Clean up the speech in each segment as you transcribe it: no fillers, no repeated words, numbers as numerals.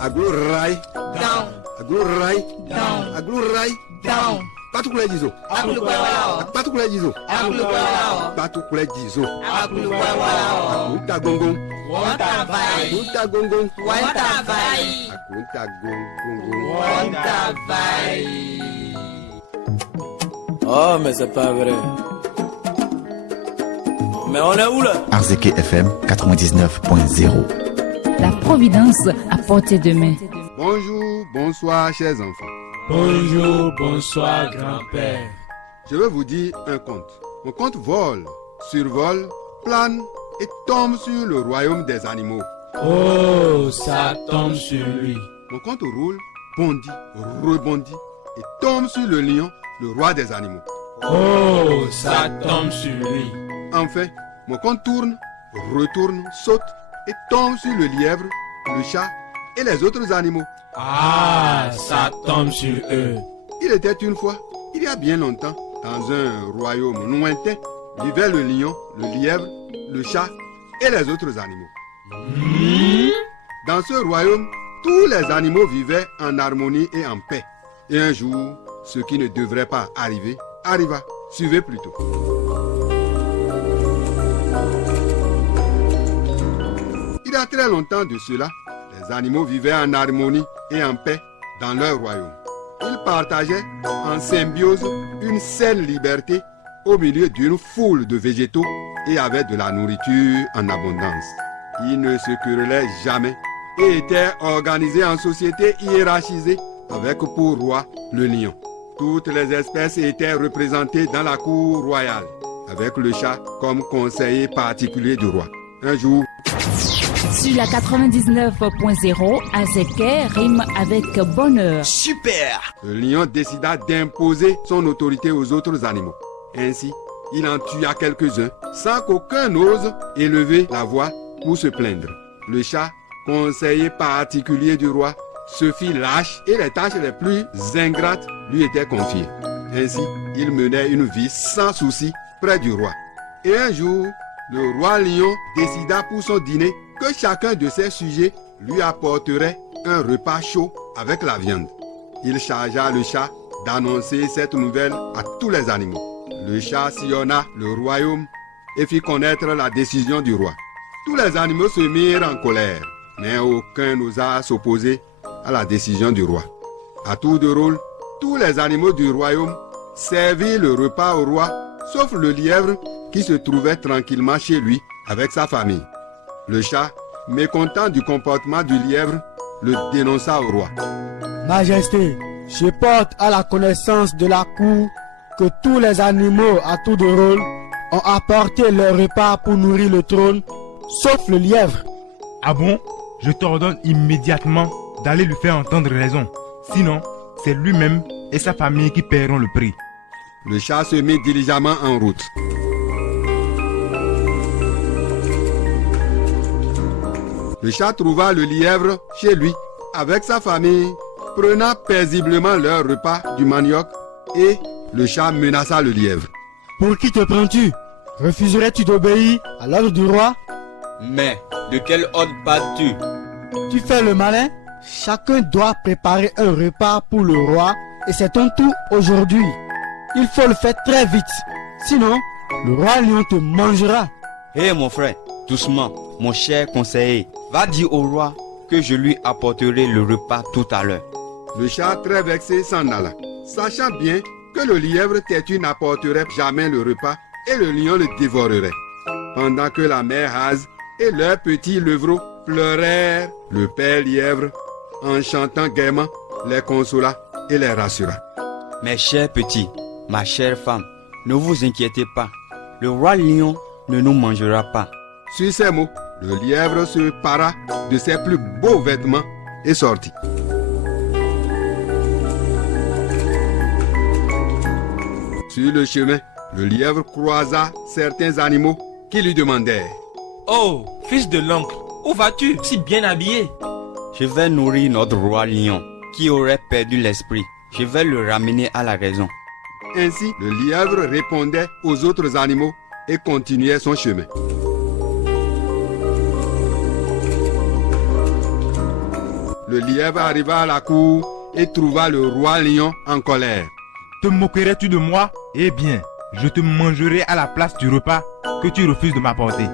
Aglurai. Down. Aglurai. Down. Aglurai. Down. Patukule dizo. Aglukwewalao. Patukule dizo. Aglukwewalao. Patukule dizo. Aglukwewalao. Akunta gongon. Wanta vai. Akunta gongon. Wanta vai. Akunta gongon. Wanta vai. Oh, mais c'est pas vrai. Mais on est où là? Arzeke FM 99.0. La Providence à portée de main. Bonjour, bonsoir, chers enfants. Bonjour, bonsoir, grand-père. Je veux vous dire un conte. Mon conte vole, survole, plane et tombe sur le royaume des animaux. Oh, ça tombe sur lui. Mon conte roule, bondit, rebondit et tombe sur le lion, le roi des animaux. Oh, ça tombe sur lui. Enfin, mon conte tourne, retourne, saute et tombe sur le lièvre, le chat et les autres animaux. Ah, ça tombe sur eux. Il était une fois, il y a bien longtemps, dans un royaume lointain, vivaient le lion, le lièvre, le chat et les autres animaux. Dans ce royaume, tous les animaux vivaient en harmonie et en paix. Et un jour, ce qui ne devrait pas arriver, arriva. Suivez plutôt. Il y a très longtemps de cela, les animaux vivaient en harmonie et en paix dans leur royaume. Ils partageaient en symbiose une saine liberté au milieu d'une foule de végétaux et avaient de la nourriture en abondance. Ils ne se querellaient jamais et étaient organisés en sociétés hiérarchisées avec pour roi le lion. Toutes les espèces étaient représentées dans la cour royale avec le chat comme conseiller particulier du roi. Un jour, Sur la 99.0, Azeke rime avec bonheur. Super! le lion décida d'imposer son autorité aux autres animaux. Ainsi, il en tua quelques-uns sans qu'aucun n'ose élever la voix pour se plaindre. Le chat, conseiller particulier du roi, se fit lâche et les tâches les plus ingrates lui étaient confiées. Ainsi, il menait une vie sans souci près du roi. Et un jour, le roi lion décida pour son dîner que chacun de ses sujets lui apporterait un repas chaud avec la viande. Il chargea le chat d'annoncer cette nouvelle à tous les animaux. Le chat sillonna le royaume et fit connaître la décision du roi. Tous les animaux se mirent en colère, mais aucun n'osa s'opposer à la décision du roi. À tour de rôle, tous les animaux du royaume servirent le repas au roi, sauf le lièvre qui se trouvait tranquillement chez lui avec sa famille. Le chat, mécontent du comportement du lièvre, le dénonça au roi. Majesté, je porte à la connaissance de la cour que tous les animaux à tour de rôle ont apporté leur repas pour nourrir le trône, sauf le lièvre. Ah bon? Je t'ordonne immédiatement d'aller lui faire entendre raison. Sinon, c'est lui-même et sa famille qui paieront le prix. Le chat se mit diligemment en route. Le chat trouva le lièvre chez lui avec sa famille, prenant paisiblement leur repas du manioc, et le chat menaça le lièvre. Pour qui te prends-tu? Refuserais-tu d'obéir à l'ordre du roi? Mais de quel ordre parles-tu? Tu fais le malin? Chacun doit préparer un repas pour le roi et c'est ton tour aujourd'hui. Il faut le faire très vite, sinon le roi lion te mangera. Hé mon frère, doucement, mon cher conseiller, va dire au roi que je lui apporterai le repas tout à l'heure. Le chat, très vexé, s'en alla, sachant bien que le lièvre têtu n'apporterait jamais le repas et le lion le dévorerait. Pendant que la mère Hase et leurs petits levreaux pleurèrent, le père lièvre, en chantant gaiement, les consola et les rassura. Mes chers petits, ma chère femme, ne vous inquiétez pas, le roi lion ne nous mangera pas. Sur ces mots, le lièvre se para de ses plus beaux vêtements et sortit. Sur le chemin, le lièvre croisa certains animaux qui lui demandèrent: Oh, fils de l'oncle, où vas-tu si bien habillé? Je vais nourrir notre roi lion qui aurait perdu l'esprit. Je vais le ramener à la raison. Ainsi, le lièvre répondait aux autres animaux et continuait son chemin. le lièvre arriva à la cour et trouva le roi lion en colère. Te moquerais-tu de moi? Eh bien, je te mangerai à la place du repas que tu refuses de m'apporter.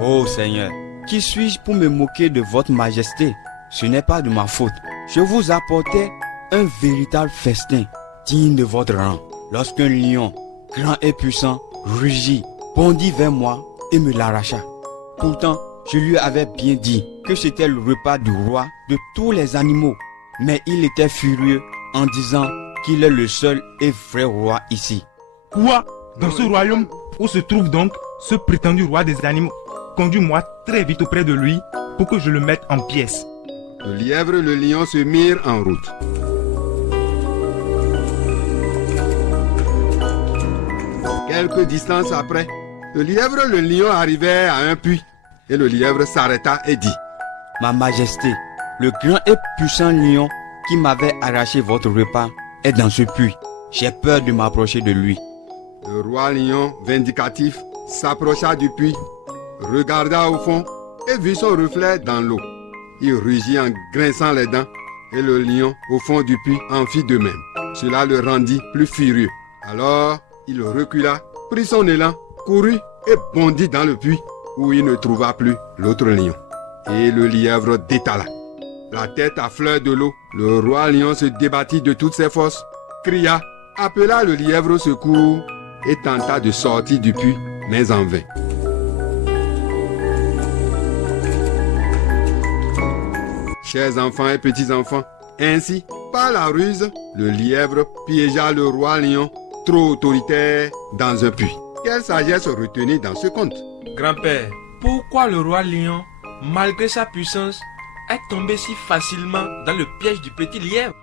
Oh Seigneur, qui suis-je pour me moquer de votre majesté? Ce n'est pas de ma faute. Je vous apportais un véritable festin digne de votre rang. Lorsqu'un lion, grand et puissant, rugit, bondit vers moi et me l'arracha. Pourtant, je lui avais bien dit que c'était le repas du roi de tous les animaux. Mais il était furieux en disant qu'il est le seul et vrai roi ici. Quoi? Dans ce royaume où se trouve donc ce prétendu roi des animaux? Conduis-moi très vite auprès de lui pour que je le mette en pièces. Le lièvre et le lion se mirent en route. Quelques distances après, le lièvre et le lion arrivaient à un puits. Et le lièvre s'arrêta et dit: Ma majesté, le grand et puissant lion qui m'avait arraché votre repas est dans ce puits. J'ai peur de m'approcher de lui. Le roi lion, vindicatif, s'approcha du puits, regarda au fond et vit son reflet dans l'eau. Il rugit en grinçant les dents et le lion, au fond du puits, en fit de même. Cela le rendit plus furieux. Alors, il recula, prit son élan, courut et bondit dans le puits où il ne trouva plus l'autre lion. Et le lièvre détala. La tête à fleur de l'eau, le roi lion se débattit de toutes ses forces, cria, appela le lièvre au secours et tenta de sortir du puits, mais en vain. Chers enfants et petits-enfants, ainsi, par la ruse, le lièvre piégea le roi lion, trop autoritaire, dans un puits. Quelle sagesse retenir dans ce conte? Grand-père, pourquoi le roi lion, malgré sa puissance, est tombé si facilement dans le piège du petit lièvre?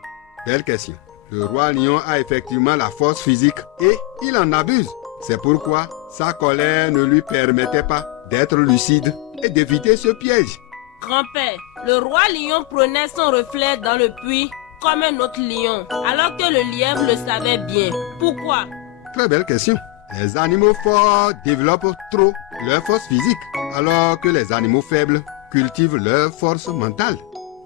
Belle question. Le roi lion a effectivement la force physique et il en abuse. C'est pourquoi sa colère ne lui permettait pas d'être lucide et d'éviter ce piège. Grand-père, le roi lion prenait son reflet dans le puits comme un autre lion, alors que le lièvre le savait bien. Pourquoi? Très belle question. Les animaux forts développent trop leur force physique, alors que les animaux faibles cultivent leur force mentale.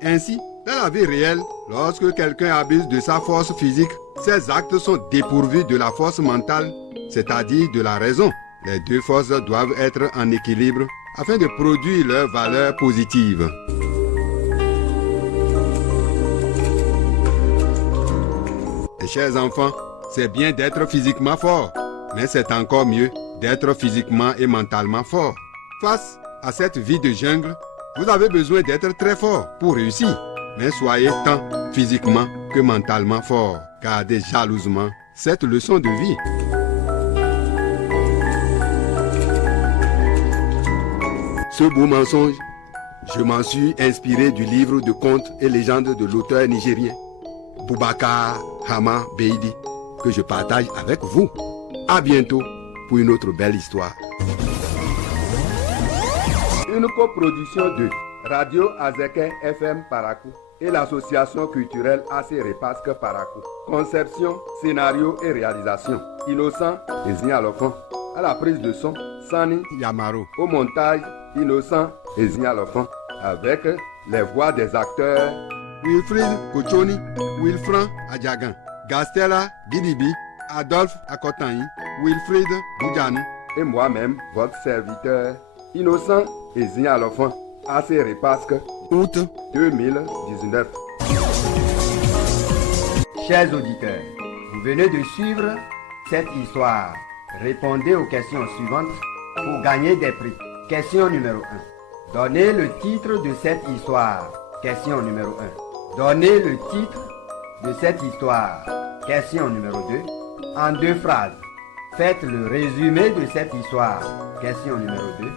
Ainsi, dans la vie réelle, lorsque quelqu'un abuse de sa force physique, ses actes sont dépourvus de la force mentale, c'est-à-dire de la raison. Les deux forces doivent être en équilibre afin de produire leur valeur positive. Et chers enfants, c'est bien d'être physiquement fort, mais c'est encore mieux d'être physiquement et mentalement fort. Face à cette vie de jungle, vous avez besoin d'être très fort pour réussir, mais soyez tant physiquement que mentalement fort. Gardez jalousement cette leçon de vie. Ce beau mensonge, je m'en suis inspiré du livre de contes et légendes de l'auteur nigérien Boubacar Hama Beidi, que je partage avec vous. À bientôt pour une autre belle histoire. Une coproduction de Radio Azeke FM Parakou et l'association culturelle AC Repasque Parakou. Conception, scénario et réalisation: Innocent et Zignalofan. À la prise de son, Sani Yamaro. Au montage, Innocent et Zignalofan. Avec les voix des acteurs Wilfried Kochoni, Wilfran Adjagan, Gastella Gidibi, Adolphe Akotanyi, Wilfried Boudjanou et moi-même, votre serviteur Innocent et Zignalofan. AC Repasque, août 2019. Chers auditeurs, vous venez de suivre cette histoire. Répondez aux questions suivantes pour gagner des prix. Question numéro 1. Donnez le titre de cette histoire. Question numéro 1. Donnez le titre de cette histoire. Question numéro 2. En 2 phrases. Faites le résumé de cette histoire. Question numéro 2.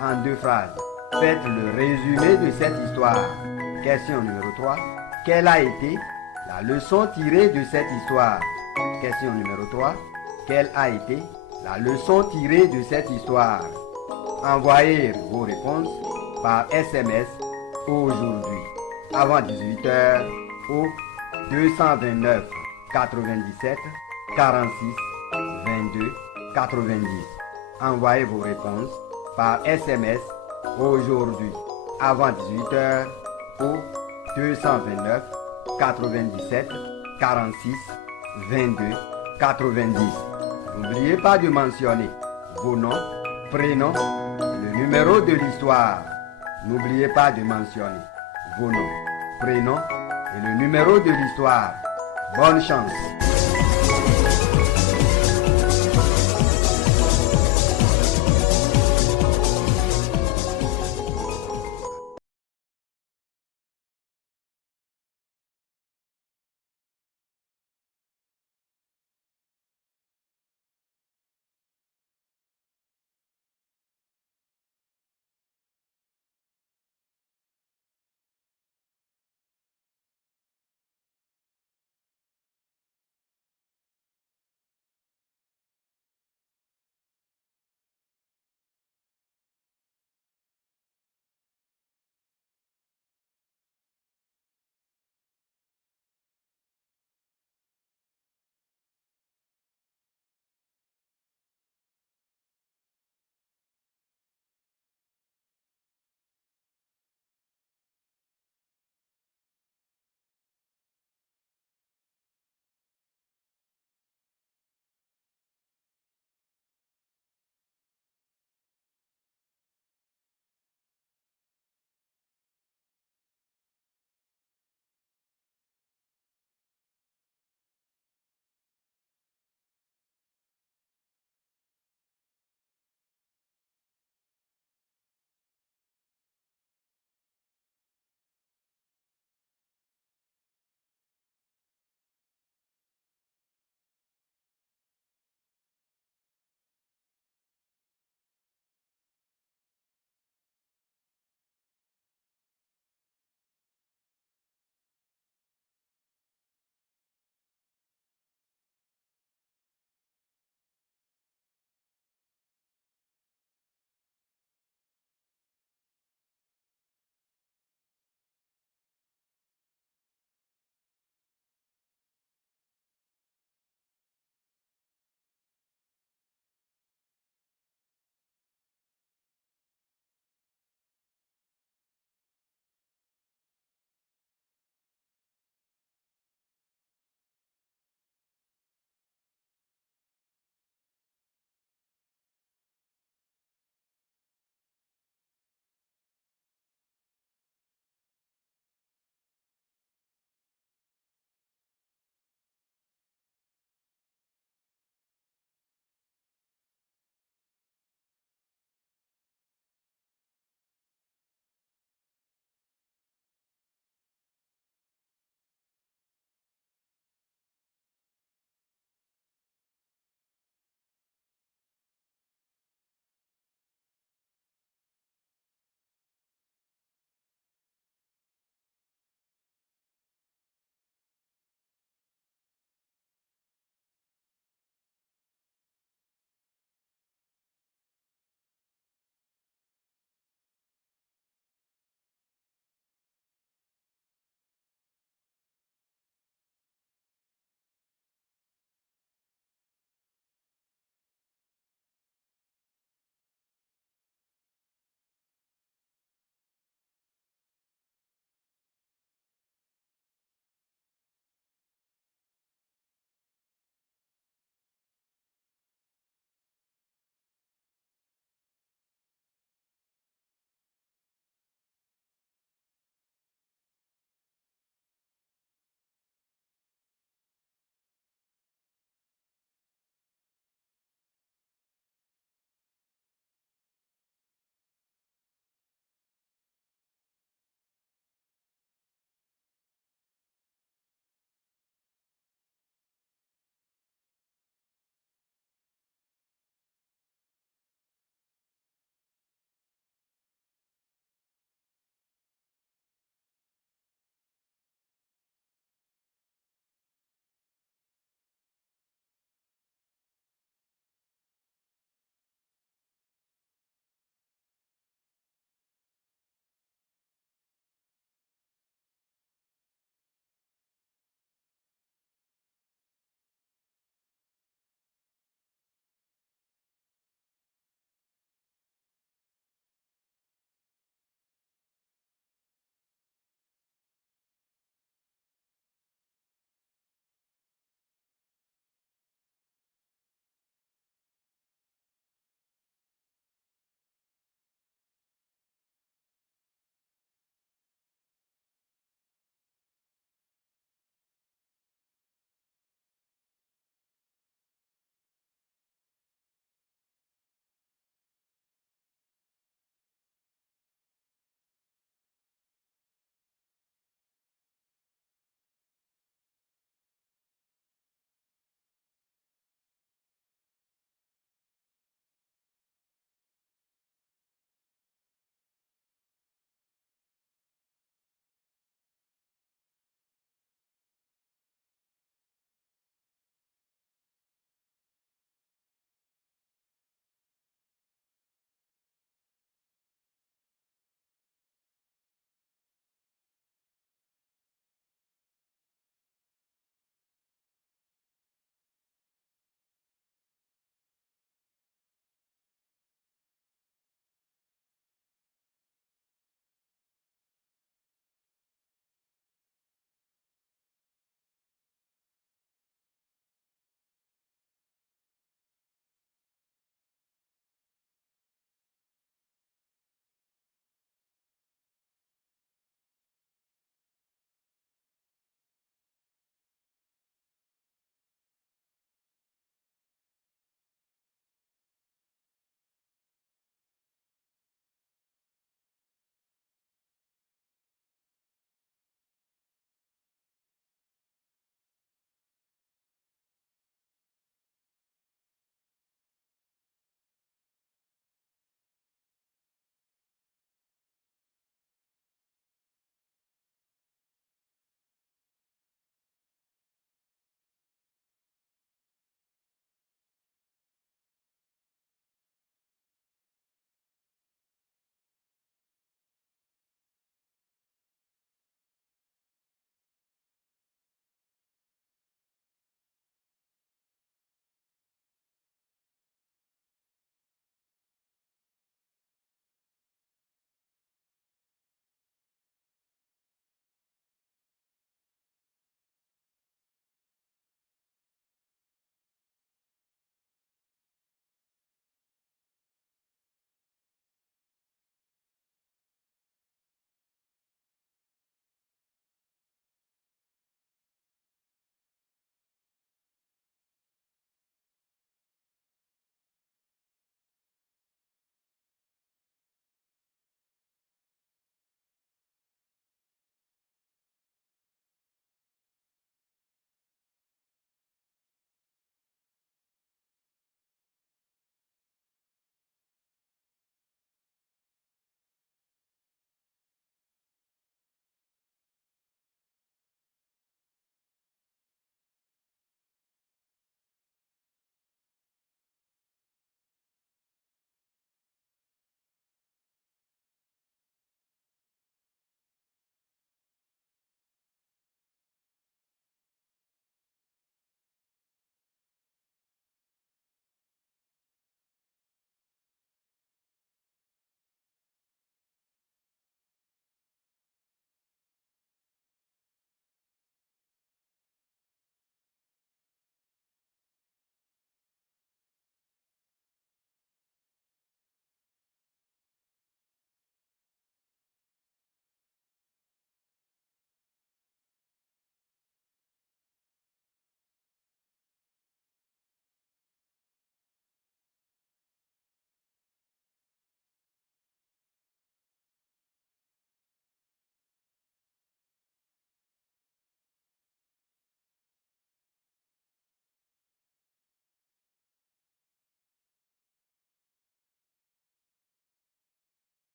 En 2 phrases. Faites le résumé de cette histoire. Question numéro 3. Quelle a été la leçon tirée de cette histoire? Question numéro 3. Quelle a été la leçon tirée de cette histoire? Envoyez vos réponses par SMS aujourd'hui, avant 18h, au 229 97 46 22 90. Envoyez vos réponses par SMS aujourd'hui, avant 18h, au 229 97 46 22 90. N'oubliez pas de mentionner vos noms, prénoms, le numéro de l'histoire. N'oubliez pas de mentionner vos noms, prénoms et le numéro de l'histoire. Bonne chance.